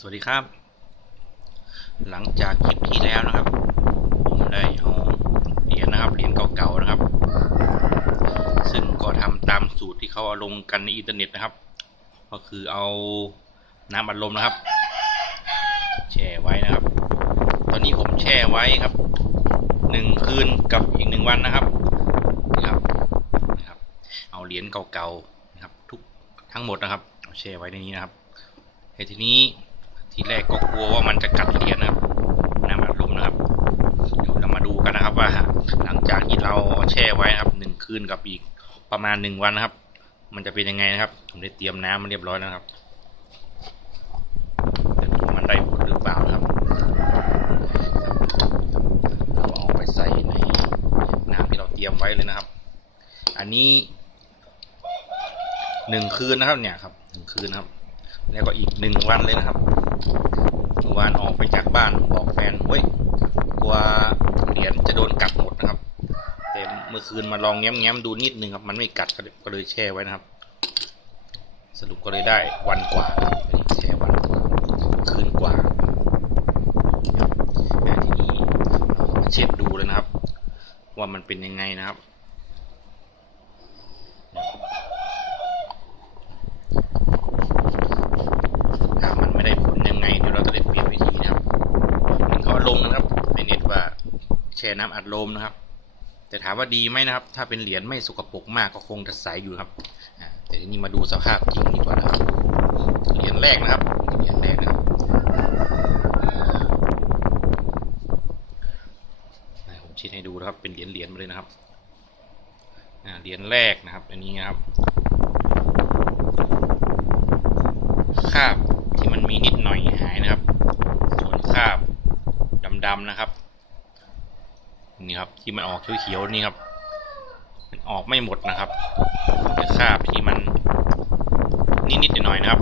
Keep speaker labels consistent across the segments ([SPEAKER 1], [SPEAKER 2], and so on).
[SPEAKER 1] สวัสดีครับ หลังจากคลิปที่แล้วนะครับ ผมได้เอาเหรียญนะครับเหรียญเก่าๆนะครับ ซึ่งก็ทำตามสูตรที่เขาเอาลงกันในอินเทอร์เน็ตนะครับ ก็คือเอาน้ำอัดลมนะครับ แช่ไว้นะครับ ตอนนี้ผมแช่ไว้ครับหนึ่งคืนกับอีกหนึ่งวันนะครับนี่ครับนะครับ เอาเหรียญเก่าๆนะครับ ทุกทั้งหมดนะครับเอาแช่ไว้ในนี้นะครับแต่ทีนี้ ทีแรกก็กลัวว่ามันจะกัดเหรียญนะครับน้ำอัดลมนะครับเดี๋ยวเรามาดูกันนะครับ ว่า หลังจากที่เราแช่ไว้นะครับหนึ่งคืนกับอีกประมาณหนึ่งวันนะครับ มันจะเป็นยังไงนะครับ ผมได้เตรียมน้ำมาเรียบร้อยแล้วนะครับแต่ดูมันได้ผลหรือเปล่านะครับเราเอาไปใส่ในน้ำที่เราเตรียมไว้เลยนะครับ อันนี้หนึ่งคืนนะครับเนี่ยครับหนึ่งคืนครับ แล้วก็อีกหนึ่งวันเลยนะครับ เมื่อวานออกไปจากบ้านบอกแฟนเฮ้ยกลัวเหรียญจะโดนกัดหมดนะครับ แต่เมื่อคืนมาลองแง้มๆดูนิดนึงครับ มันไม่กัดก็เลยแช่ไว้นะครับ สรุปก็เลยได้วันกว่าครับแช่วันกว่าคืนกว่าครับอ่ทีนี้เอาเช็ดดูเลยนะครับ ว่ามันเป็นยังไงนะครับ ถ้ามันไม่ได้ผลยังไงเดี๋ยวเราจะได้เปลี่ยนวิธีนะครับเห็นเขาลงนะครับในเน็ตว่าแช่น้ำอัดลมนะครับ แต่ถามว่าดีไหมนะครับ ถ้าเป็นเหรียญไม่สกปรกมากก็คงจะใสอยู่ครับแต่ทีนี้มาดูสภาพจริงดีกว่านะครับเหรียญแรกนะครับเหรียญแรกนะครับผมชี้ให้ดูนะครับ เป็นเหรียญเหรียญมาเลยนะครับเหรียญแรกนะครับ อันนี้นะครับคราบที่มันมีนิดหน่อยหายนะครับ ส่วนคราบดำๆนะครับ นี่ครับ ที่มันออกเขียวๆนี่ครับ มันออกไม่หมดนะครับคาบที่มันนิดๆหน่อยๆนะครับ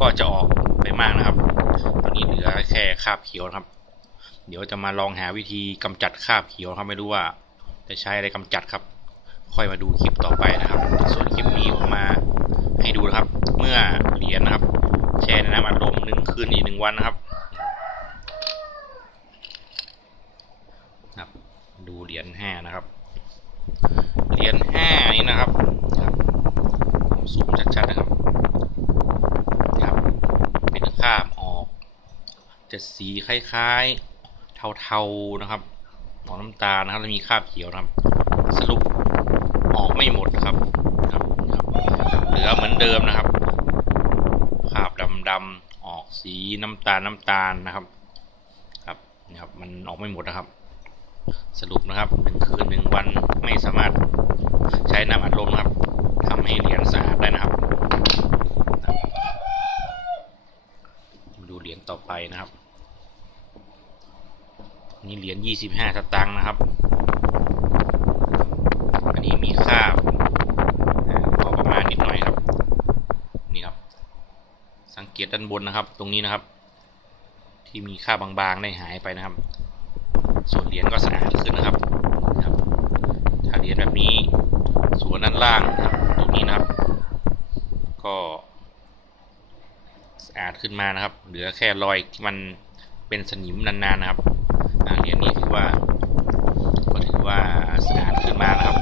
[SPEAKER 1] ก็จะออกไปมากนะครับ ตอนนี้เหลือแค่คาบเขียวครับ เดี๋ยวจะมาลองหาวิธีกำจัดคาบเขียวครับไม่รู้ว่า จะใช้อะไรกำจัดครับ ค่อยมาดูคลิปต่อไปนะครับ ส่วนคลิปนี้ผมมาให้ดูนะครับ เมื่อเหรียญนะครับ แช่ในน้ำอัดลมหนึ่งคืนอีกหนึ่งวันนะครับ ดูเหรียญห้านะครับ เหรียญห้านี่นะครับครับผมซูมชัดๆนะครับครับเป็นคราบออก จะสีคล้ายๆเทาๆนะครับออกน้ำตาลนะครับแล้วมีคราบเขียวนะครับ สรุปออกไม่หมดครับครับเหลือเหมือนเดิมนะครับคราบดำๆออกสีน้ำตาลน้ำตาลนะครับ ครับนี่ครับมันออกไม่หมดนะครับ สรุปนะครับหนึ่งคืนหนึ่งวันไม่สามารถใช้น้ำอัดลมนะครับทำให้เหรียญสะอาดได้นะครับมาดูเหรียญต่อไปนะครับ นี่เหรียญยี่สิบห้าสตางค์นะครับ อันนี้มีค่าพอประมาณนิดหน่อยครับ นี่ครับ สังเกตด้านบนนะครับ ตรงนี้นะครับ ที่มีค่าบางๆได้หายไปนะครับ ส่วนเหรียญก็สะอาดขึ้นนะครับครับ ถ้าเหรียญแบบนี้ส่วนด้านล่างนะครับตรงนี้นะครับ ก็สะอาดขึ้นมานะครับ เหลือแค่รอยที่มันเป็นสนิมนานๆนะครับเหรียญนี้ถือว่าก็ถือว่าสะอาดขึ้นมานะครับ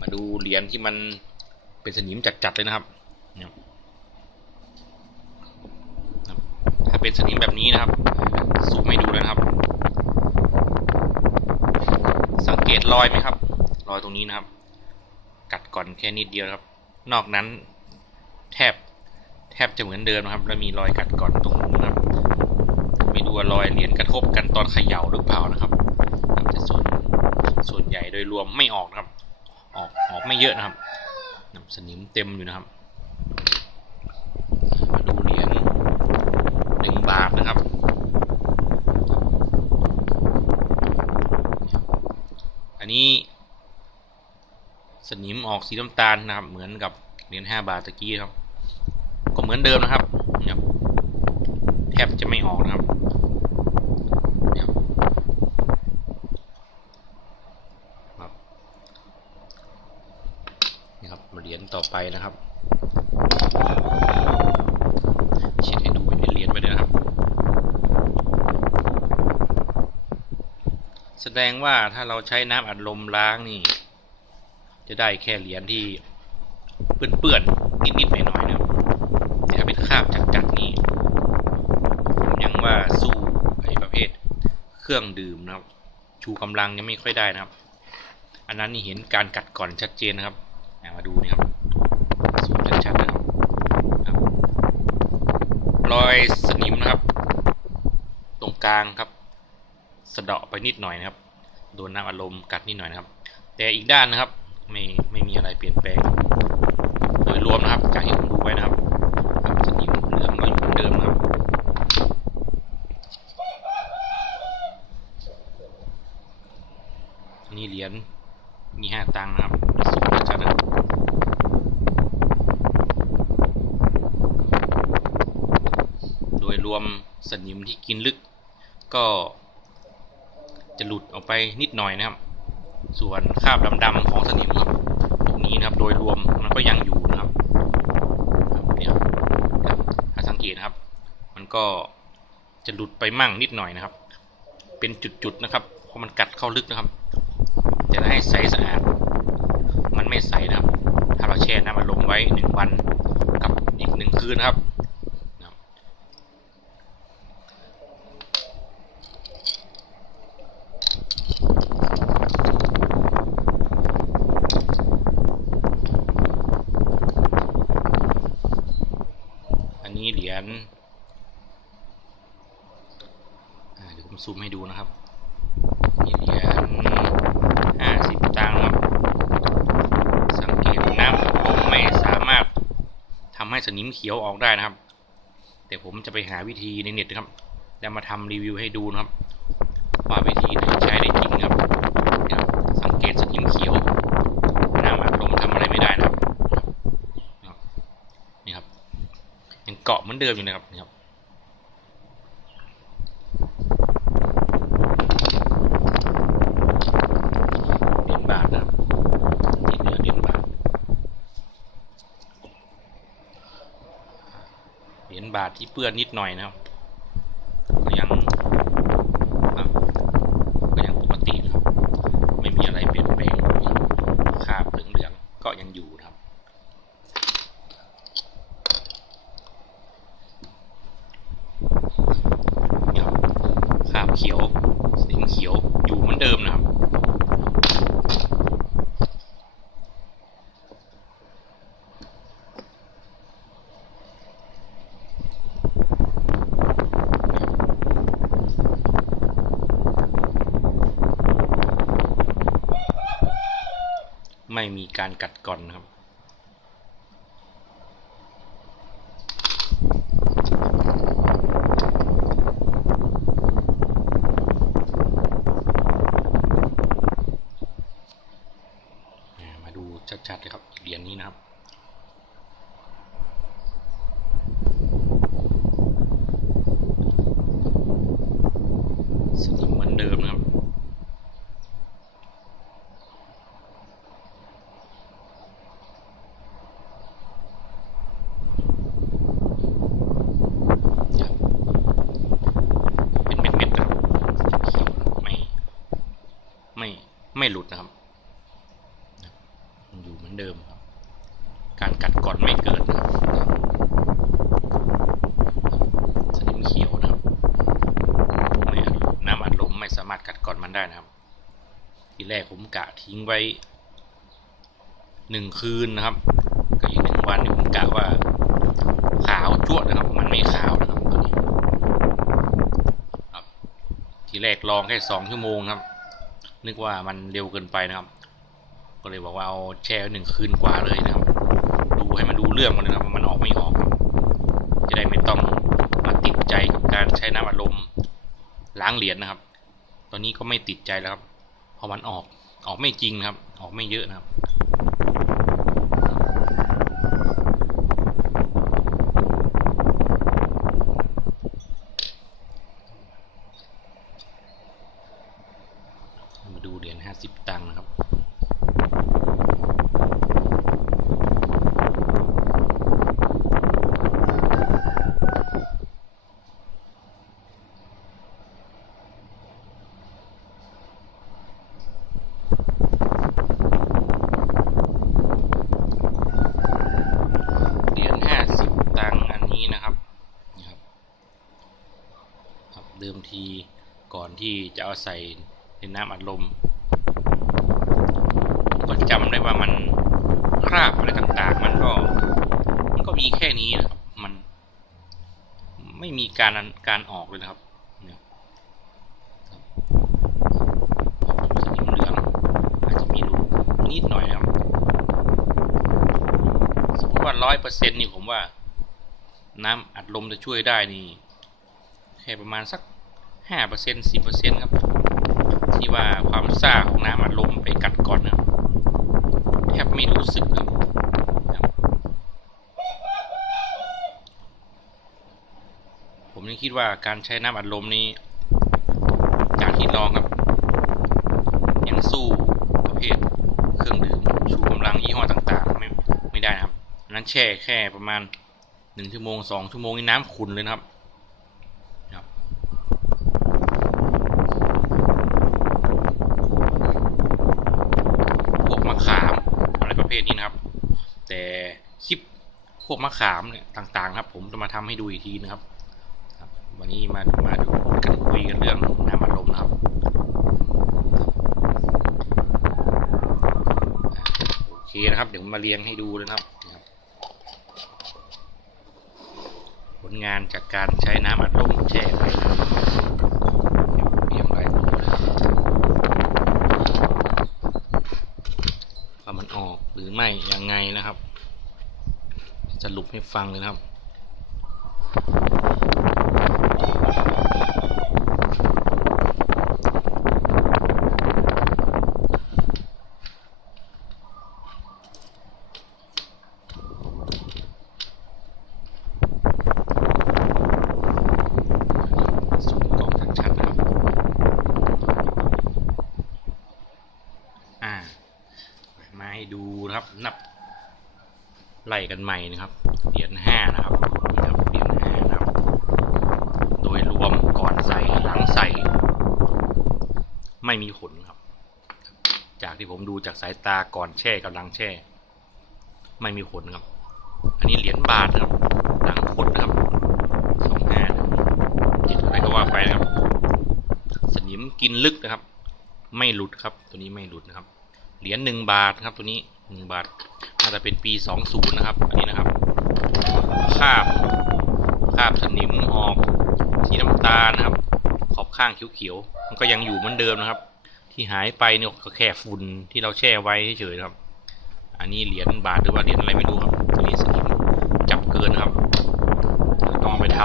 [SPEAKER 1] มาดูเหรียญที่มันเป็นสนิมจัดๆเลยนะครับเนี่ยครับถ้าเป็นสนิมแบบนี้นะครับซูมให้ดูเลยนะครับ สังเกตรอยไหมครับ ร อยตรงนี้นะครับ กัดก่อนแค่นิดเดียวครับ นอกนั้นแทบแทบจะเหมือนเดิมนะครับ แล้วมีรอยกัดก่อนตรงนู้นะครับ ไม่รู้ว่ารอยเหรียญกระทบกันตอนเขย่าหรือเปล่านะครับแต่ส่วนส่วนใหญ่โดยรวมไม่ออกนะครับ ออกออกไม่เยอะนะครับนสนิมเต็มอยู่นะครับมาดูเหรียญหนึ่งบาทนะครับอันนี้ สนิมออกสีน้ำตาลนะครับ เหมือนกับเหรียญ5บาทตะกี้ครับ ก็เหมือนเดิมนะครับแทบจะไม่ออกนะครับนะครับเหรียญต่อไปนะครับเช็ดให้ดูเเหรียญไปเลยนะครับ แสดงว่าถ้าเราใช้น้ำอัดลมล้างนี่ จะได้แค่เหรียญที่เปื้อนๆนิดๆหน่อยๆนะครับแต่ถ้าเป็นคาบจัดๆนี่ผมยังว่าสู้ไอ้ประเภทเครื่องดื่มนะครับ ชูกำลังยังไม่ค่อยได้นะครับ อันนั้นนี่เห็นการกัดก่อนชัดเจนนะครับมาดูนี่ครับสูงชัดๆนะครับครับรอยสนิมนะครับ ตรงกลางครับ สะเดาะไปนิดหน่อยนะครับ โดนน้ำอารมณ์กัดนิดหน่อยนะครับ แต่อีกด้านนะครับ ไม่ไม่มีอะไรเปลี่ยนแปลง โดยรวมนะครับ จากที่ผมดูไว้นะครับครับสนิมเหลืองก็อยู่เหมือนเดิมครับนี่เหรียญมีห้าตังค์นะครับสูงชัดนะโดยรวมสนิมที่กินลึกก็จะหลุดออกไปนิดหน่อยนะครับ ส่วนคราบดำๆของสนิมครับตรงนี้นะครับโดยรวมมันก็ยังอยู่นะครับเนี่ยครับถ้าสังเกตนะครับ มันก็จะหลุดไปมั่งนิดหน่อยนะครับ เป็นจุดๆนะครับเพราะมันกัดเข้าลึกนะครับแต่ให้ใสสะอาดมันไม่ใสนะครับ ถ้าเราแช่น้ำมันลมไว้หนึ่งวันกับอีกหนึ่งคืนนะครับ อันนี้เหรียญอ่าเดี๋ยวผมซูมให้ดูนะครับ นี่เหรียญห้าสิบตังค์ครับ สังเกตน้ำอัดลมไม่สามารถทำให้ สนิมเขียวออกได้นะครับ แต่ผมจะไปหาวิธีในเน็ตนะครับ แล้วมาทำรีวิวให้ดูนะครับ ว่าวิธีไหนใช้ได้จริงครับ สังเกตสนิมเขียวน้ำอัดลมทำอะไรไม่ได้นะครับ นี่ครับ ยังเกาะเหมือนเดิมอยู่นะครับนี่ครับ เหรียญบาทนะครับนี่เนื้อเหรียญบาท เหรียญบา ที่เปื้อนนิดหน่อยนะครับ ก็ยังครับก็ยังปกตินะครับ ไม่มีอะไรเปลี่ยนแปลงคราบเหลืองๆก็ยังอยู่นะครับ เนี่ยครับคราบเขียวสนิมเขียวอยู่เหมือนเดิมนะครับ ไม่มีการกัดก่อนครับ อ่ามาดูชัดๆเลยครับเหรียญนี้นะครับ สนิมเหมือนเดิมนะครับ เป็นเม็ดๆนะครับเขียวๆไม่ไม่ไม่หลุดนะครับ มันอยู่เหมือนเดิมครับ การกัดก่อนไม่เกิดนะครับสนิมเขียวนะครับไม่อัดน้ำอัดลมไม่สามารถกัดก่อนมันได้นะครับ ทีแรกผมกะ ทิ้งไว้หนึ่งคืนนะครับก็อีกหนึ่งวันนี่ผมกะว่า ขาวจ้วดนะครับ มันไม่ขาวนะครับตัวนี้ครับทีแรกลองแค่สองชั่วโมงครับ นึกว่ามันเร็วเกินไปนะครับ ก็เลยบอกว่าเอาแช่หนึ่งคืนกว่าเลยนะครับ ดูให้มันดูเรื่องมันนะครับมันออกไม่ออก จะได้ไม่ต้องมาติดใจกับการใช้น้ำอัดลมล้างเหรียญนะครับ ตอนนี้ก็ไม่ติดใจแล้วครับเพราะมันออก ออกไม่จริงนะครับ ออกไม่เยอะนะครับ มาดูเหรียญห้าสิบตังค์นะครับ เดิ มทีก่อนที่จะเอาใส่ในน้ำอัดลมก็จำได้ว่ามันคราบอะไรต่างๆ มันก็มันก็มีแค่นี้นะครับ มันไม่มีการการออกเลยนะครับเนี่ยครับสนิมเหลืออาจจะมีรูนิดหน่อยนะครับ สมมติว่าร้อยเปอร์เซ็นต์นี่ผมว่า น้ำอัดลมจะช่วยได้นี่ แค่ประมาณสัก ห้าเปอร์เซ็นสิบเปอร์เซ็นครับ ที่ว่าความซ่าของน้ำอัดลมไปกัดก่อนนะแทบไม่รู้สึกนะครับผมยังคิดว่าการใช้น้ำอัดลมนี้ จากที่ลองครับ ยังสู้ประเภทเครื่องดื่มชูกำลังยี่ห้อต่างๆ ไม่ไม่ได้นะครับนั้นแช่แค่ประมาณหนึ่งชั่วโมงสองชั่วโมงนี่น้ำขุ่นเลยนะครับ พวกมะขามอะไรประ เภทนี้นะครับ แต่คลิปพวกมะขามเนี่ยต่างๆครับ ผมจะมาทำให้ดูอีกทีนะครับ วันนี้มามาดูกันคุยกันเรื่องน้ำอัดลมนะครับโอเคนะครับ เดี๋ยวผมมาเรียงให้ดูเลยนะครับนะครับ ผลงานจากการใช้น้ำอัดลมแช่ไว้นะครับเรียงไว้ดูเลยว่ามันออกหรือไม่ยังไงนะครับ จะลุปให้ฟังเลยนะครับสูงกล้องชัดๆนะครับอ่ามาให้ดูนะครับ นับไล่กันใหม่นะครับ เหรียญห้านะครับนี่ครับเหรียญห้านะครับ โดยรวมก่อนใส่หลังใส่ ไม่มีผลครับ จากที่ผมดูจากสายตาก่อนแช่กับหลังแช่ ไม่มีผลครับ อันนี้เหรียญบาทนะครับ หลังคดนะครับสองห้าจิตอะไรก็ว่าไปนะครับ สนิมกินลึกนะครับ ไม่หลุดครับ ตัวนี้ไม่หลุดนะครับ เหรียญหนึ่งบาทนะครับตัวนี้หนึ่งบาทน่าจะเป็นปีสองศูนย์นะครับ อันนี้นะครับ คาบคาบสนิมออกสีน้ำตาลนะครับ ขอบข้างเขียวๆมันก็ยังอยู่เหมือนเดิมนะครับ ที่หายไปเนี่ยก็แค่ฝุ่นที่เราแช่ไว้เฉยๆครับ อันนี้เหรียญบาทหรือว่าเหรียญอะไรไม่รู้ครับตัวนี้สนิมจับเกินนะครับต้องไปท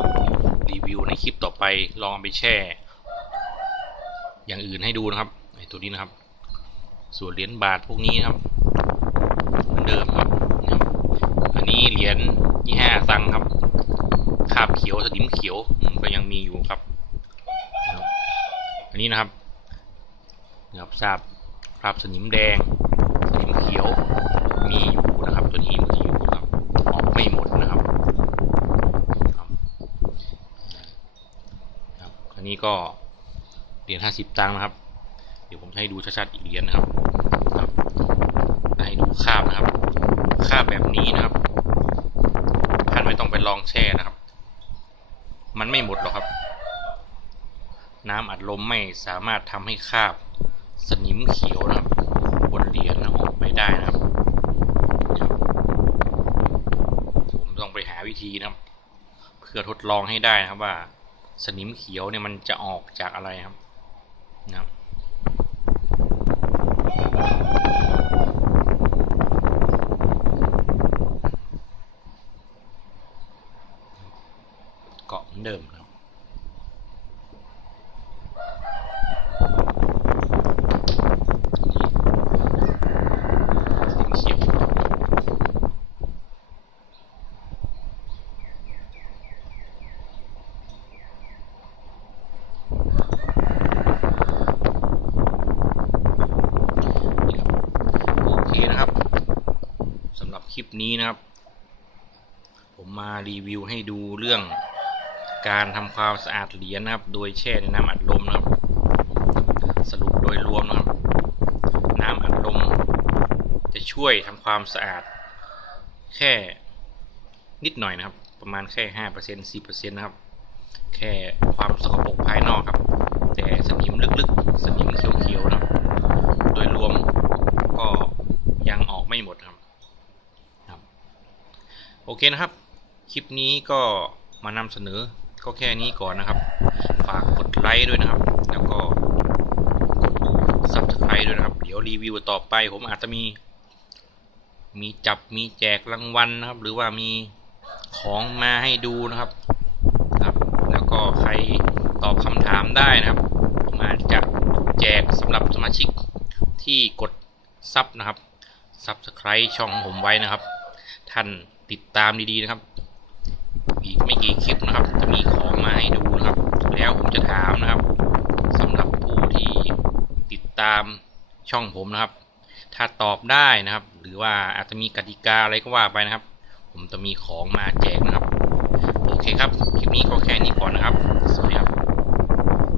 [SPEAKER 1] ำรีวิวในคลิปต่อไปลองไปแช่ อย่างอื่นให้ดูนะครับไอ้ตัวนี้นะครับ ส่วนเหรียญบาทพวกนี้นะครับเหมือนเดิมครับ นะครับอันนี้เหรียญยี่ห้าตังครับคาบเขียวสนิมเขียวก็ยังมีอยู่ครับ อันนี้นะครับนะครับทราบคราบสนิมแดง สนิมเขียว มีอยู่นะครับ ตัวนี้มีอยู่ครับออกไม่หมดนะครับครับอันนี้ก็เหรียญห้าสิบตังค์นะครับ เดี๋ยวผมให้ดูชัดๆอีกเหรียญนะครับครับให้ดูคาบนะครับคาบแบบนี้นะครับานไม่ต้องไปลองแช่นะครับ มันไม่หมดหรอกครับ น้ำอัดลมไม่สามารถทำให้คราบสนิมเขียวนะครับบนเหรียญนะออกไปได้นะครับ ผมต้องไปหาวิธีนะครับ เพื่อทดลองให้ได้นะครับว่า สนิมเขียวเนี่ยมันจะออกจากอะไรครับนะครับ เดิมครับสนิมเขียวนี่ครับโอเคนะครับสำหรับคลิปนี้นะครับ ผมมารีวิวให้ดูเรื่อง การทำความสะอาดเหรียญนะครับ โดยแช่ในน้ำอัดลมนะครับ สรุปโดยรวมนะครับ น้ำอัดลม จะช่วยทำความสะอาด แค่นิดหน่อยนะครับ ประมาณแค่ห้าเปอร์เซ็นต์สิบเปอร์เซ็นต์นะครับ แค่ความสกปรกภายนอกครับ แต่สนิมลึกๆ สนิมเขียวๆนะครับ โดยรวมก็ยังออกไม่หมดครับครับโอเคนะครับ คลิปนี้ก็มานำเสนอ ก็แค่นี้ก่อนนะครับ ฝากกดไลค์ด้วยนะครับ แล้วก็กด subscribe ด้วยนะครับ เดี๋ยวรีวิวต่อไป ผมอาจจะมี มีจับมีแจกรางวัลนะครับ หรือว่ามีของมาให้ดูนะครับครับ แล้วก็ใครตอบคำถามได้นะครับผมอาจจะแจกสำหรับสมาชิกที่กดซับนะครับ subscribe ช่องผมไว้นะครับ ท่านติดตามดีๆนะครับ อีกไม่กี่คลิปนะครับ จะมีของมาให้ดูนะครับ แล้วผมจะถามนะครับสำหรับผู้ที่ติดตามช่องผมนะครับ ถ้าตอบได้นะครับ หรือว่าอาจจะมีกติกาอะไรก็ว่าไปนะครับ ผมจะมีของมาแจกนะครับ โอเคครับ คลิปนี้ก็แค่นี้ก่อนนะครับ สวัสดีครับ